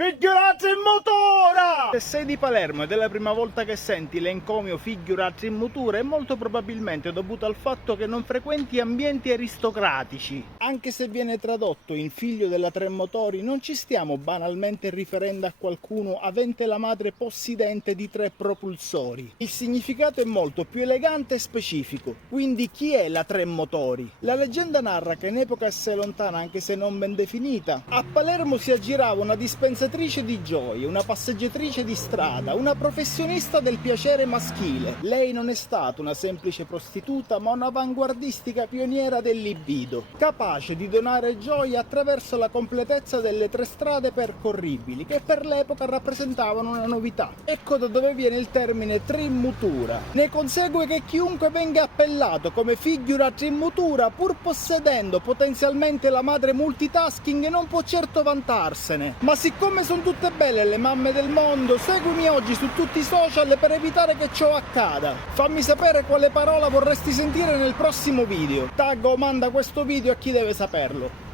Figurati in motora! Se sei di Palermo ed è la prima volta che senti l'encomio figurati in motura, è molto probabilmente dovuto al fatto che non frequenti ambienti aristocratici. Anche se viene tradotto in figlio della tre motori, non ci stiamo banalmente riferendo a qualcuno avente la madre possidente di tre propulsori. Il significato è molto più elegante e specifico. Quindi chi è la tre motori? La leggenda narra che in epoca assai lontana, anche se non ben definita, a Palermo si aggirava una dispensatrice di gioie, una passeggiatrice di strada, una professionista del piacere maschile. Lei non è stata una semplice prostituta, ma un'avanguardistica pioniera del libido, capace di donare gioia attraverso la completezza delle tre strade percorribili, che per l'epoca rappresentavano una novità. Ecco da dove viene il termine trimmutura. Ne consegue che chiunque venga appellato come figura trimmutura, pur possedendo potenzialmente la madre multitasking, non può certo vantarsene. Ma siccome sono tutte belle le mamme del mondo, seguimi oggi su tutti i social per evitare che ciò accada. Fammi sapere quale parola vorresti sentire nel prossimo video. Tagga o manda questo video a chi deve saperlo.